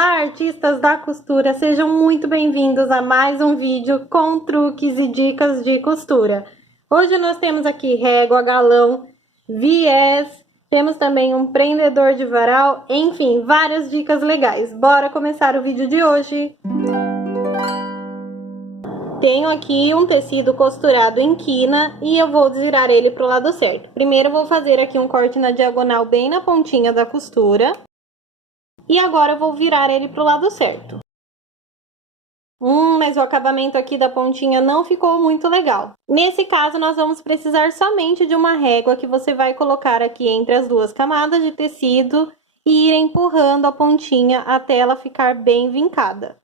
Olá, artistas da costura, sejam muito bem-vindos a mais um vídeo com truques e dicas de costura. Hoje nós temos aqui régua, galão, viés, temos também um prendedor de varal, enfim, várias dicas legais. Bora começar o vídeo de hoje! Tenho aqui um tecido costurado em quina e eu vou virar ele para o lado certo. Primeiro eu vou fazer aqui um corte na diagonal bem na pontinha da costura. E agora eu vou virar ele para o lado certo. Mas o acabamento aqui da pontinha não ficou muito legal. Nesse caso, nós vamos precisar somente de uma régua que você vai colocar aqui entre as duas camadas de tecido e ir empurrando a pontinha até ela ficar bem vincada.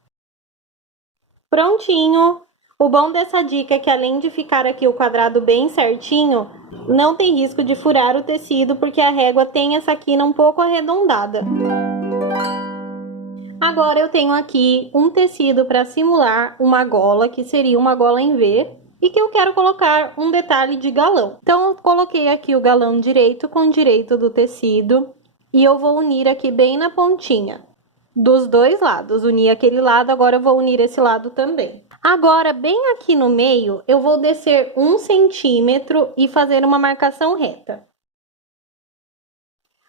Prontinho! O bom dessa dica é que além de ficar aqui o quadrado bem certinho, não tem risco de furar o tecido porque a régua tem essa quina um pouco arredondada. Agora eu tenho aqui um tecido para simular uma gola, que seria uma gola em V, e que eu quero colocar um detalhe de galão. Então, eu coloquei aqui o galão direito com direito do tecido, e eu vou unir aqui bem na pontinha, dos dois lados. Uni aquele lado, agora eu vou unir esse lado também. Agora, bem aqui no meio, eu vou descer 1 centímetro e fazer uma marcação reta.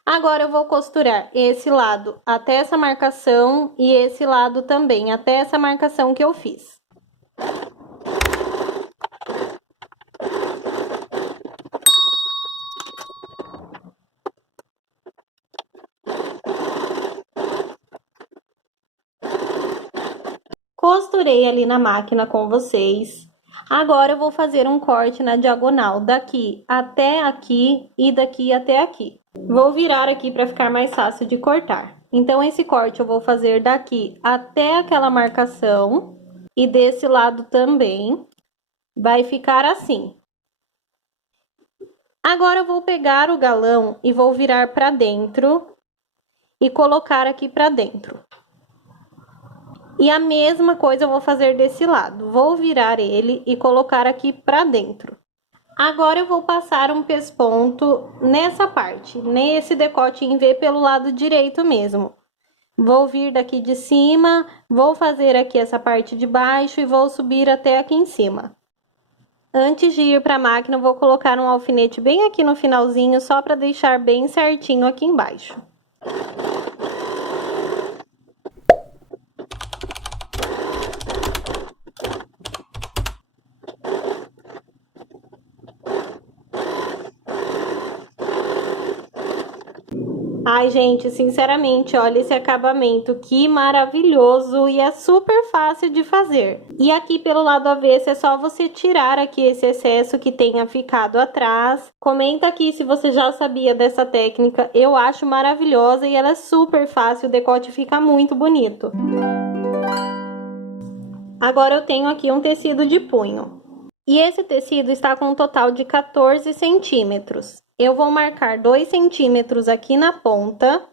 Agora, eu vou costurar esse lado até essa marcação e esse lado também, até essa marcação que eu fiz. Costurei ali na máquina com vocês. Agora, eu vou fazer um corte na diagonal daqui até aqui e daqui até aqui. Vou virar aqui para ficar mais fácil de cortar. Então, esse corte eu vou fazer daqui até aquela marcação e desse lado também. Vai ficar assim. Agora, eu vou pegar o galão e vou virar para dentro e colocar aqui para dentro. E a mesma coisa eu vou fazer desse lado. Vou virar ele e colocar aqui para dentro. Agora, eu vou passar um pesponto nessa parte, nesse decote em V pelo lado direito mesmo. Vou vir daqui de cima, vou fazer aqui essa parte de baixo e vou subir até aqui em cima. Antes de ir para a máquina, eu vou colocar um alfinete bem aqui no finalzinho, só para deixar bem certinho aqui embaixo. Ai, gente, sinceramente, olha esse acabamento, que maravilhoso e é super fácil de fazer. E aqui pelo lado avesso é só você tirar aqui esse excesso que tenha ficado atrás. Comenta aqui se você já sabia dessa técnica, eu acho maravilhosa e ela é super fácil, o decote fica muito bonito. Agora eu tenho aqui um tecido de punho. E esse tecido está com um total de 14 centímetros. Eu vou marcar 2 centímetros aqui na ponta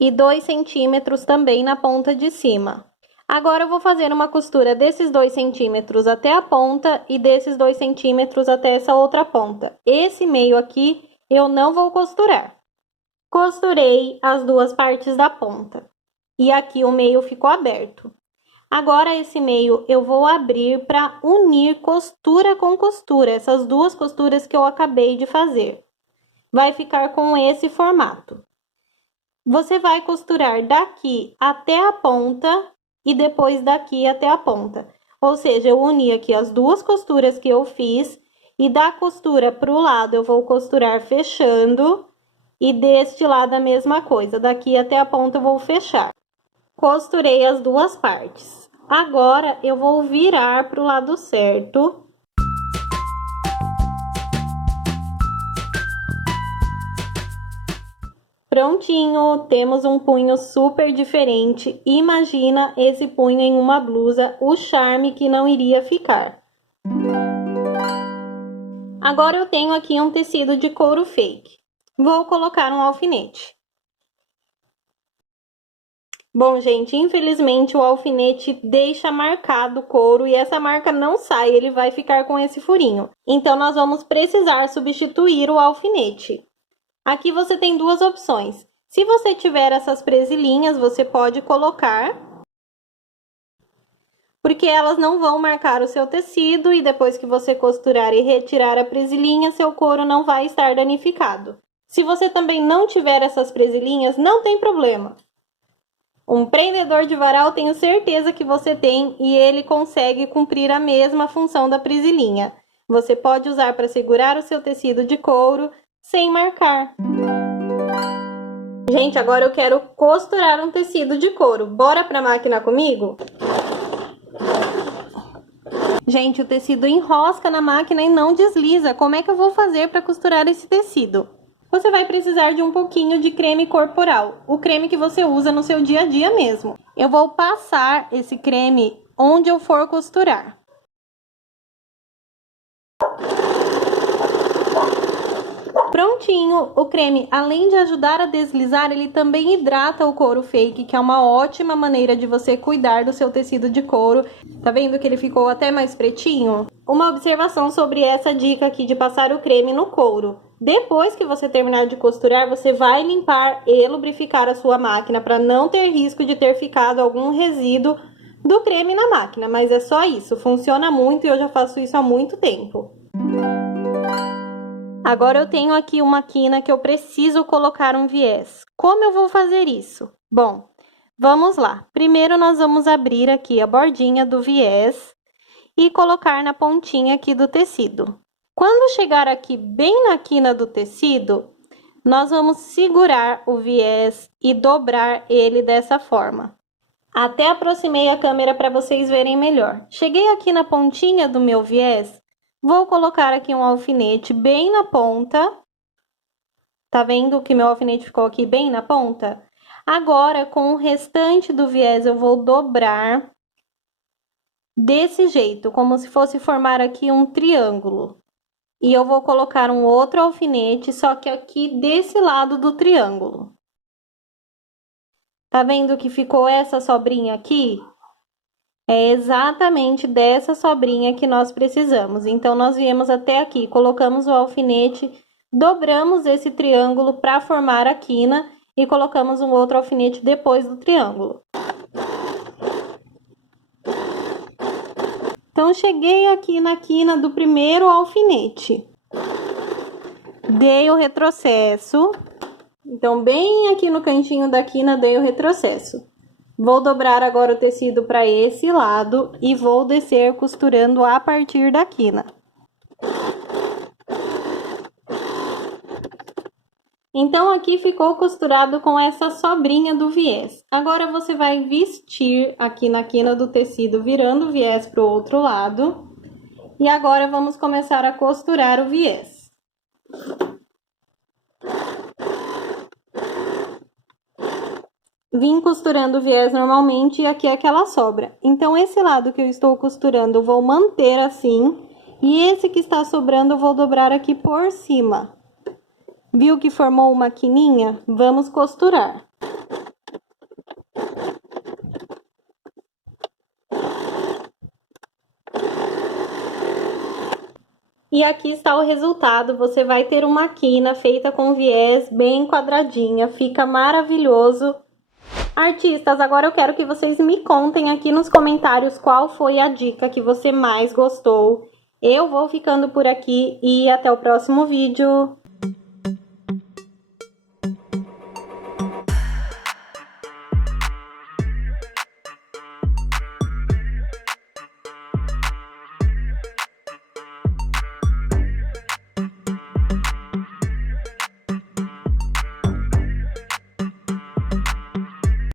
e 2 centímetros também na ponta de cima. Agora, eu vou fazer uma costura desses 2 centímetros até a ponta e desses 2 centímetros até essa outra ponta. Esse meio aqui eu não vou costurar. Costurei as duas partes da ponta e aqui o meio ficou aberto. Agora, esse meio eu vou abrir para unir costura com costura, essas duas costuras que eu acabei de fazer. Vai ficar com esse formato. Você vai costurar daqui até a ponta e depois daqui até a ponta. Ou seja, eu uni aqui as duas costuras que eu fiz e da costura para o lado eu vou costurar fechando e deste lado a mesma coisa. Daqui até a ponta eu vou fechar. Costurei as duas partes. Agora, eu vou virar para o lado certo. Prontinho, temos um punho super diferente. Imagina esse punho em uma blusa, o charme que não iria ficar. Agora eu tenho aqui um tecido de couro fake. Vou colocar um alfinete. Bom, gente, infelizmente o alfinete deixa marcado o couro e essa marca não sai, ele vai ficar com esse furinho. Então, nós vamos precisar substituir o alfinete. Aqui você tem duas opções. Se você tiver essas presilhinhas, você pode colocar, porque elas não vão marcar o seu tecido e depois que você costurar e retirar a presilhinha, seu couro não vai estar danificado. Se você também não tiver essas presilhinhas, não tem problema. Um prendedor de varal, tenho certeza que você tem e ele consegue cumprir a mesma função da presilhinha. Você pode usar para segurar o seu tecido de couro sem marcar. Gente, agora eu quero costurar um tecido de couro. Bora para a máquina comigo? Gente, o tecido enrosca na máquina e não desliza. Como é que eu vou fazer para costurar esse tecido? Você vai precisar de um pouquinho de creme corporal, o creme que você usa no seu dia a dia mesmo. Eu vou passar esse creme onde eu for costurar. Prontinho, o creme, além de ajudar a deslizar, ele também hidrata o couro fake, que é uma ótima maneira de você cuidar do seu tecido de couro. Tá vendo que ele ficou até mais pretinho? Uma observação sobre essa dica aqui de passar o creme no couro. Depois que você terminar de costurar, você vai limpar e lubrificar a sua máquina para não ter risco de ter ficado algum resíduo do creme na máquina. Mas é só isso, funciona muito e eu já faço isso há muito tempo. Agora eu tenho aqui uma quina que eu preciso colocar um viés. Como eu vou fazer isso? Bom, vamos lá. Primeiro nós vamos abrir aqui a bordinha do viés e colocar na pontinha aqui do tecido. Quando chegar aqui bem na quina do tecido, nós vamos segurar o viés e dobrar ele dessa forma. Até aproximei a câmera para vocês verem melhor. Cheguei aqui na pontinha do meu viés, vou colocar aqui um alfinete bem na ponta. Tá vendo que meu alfinete ficou aqui bem na ponta? Agora, com o restante do viés, eu vou dobrar desse jeito, como se fosse formar aqui um triângulo. E eu vou colocar um outro alfinete, só que aqui desse lado do triângulo. Tá vendo que ficou essa sobrinha aqui? É exatamente dessa sobrinha que nós precisamos. Então, nós viemos até aqui, colocamos o alfinete, dobramos esse triângulo para formar a quina e colocamos um outro alfinete depois do triângulo. Então, cheguei aqui na quina do primeiro alfinete. Dei o retrocesso. Então, bem aqui no cantinho da quina, dei o retrocesso. Vou dobrar agora o tecido para esse lado e vou descer costurando a partir da quina. Então, aqui ficou costurado com essa sobrinha do viés. Agora, você vai vestir aqui na quina do tecido, virando o viés para o outro lado. E agora, vamos começar a costurar o viés. Vim costurando o viés normalmente e aqui é aquela sobra. Então, esse lado que eu estou costurando, eu vou manter assim. E esse que está sobrando, eu vou dobrar aqui por cima. Viu que formou uma quininha? Vamos costurar. E aqui está o resultado. Você vai ter uma quina feita com viés bem quadradinha. Fica maravilhoso. Artistas, agora eu quero que vocês me contem aqui nos comentários qual foi a dica que você mais gostou. Eu vou ficando por aqui e até o próximo vídeo.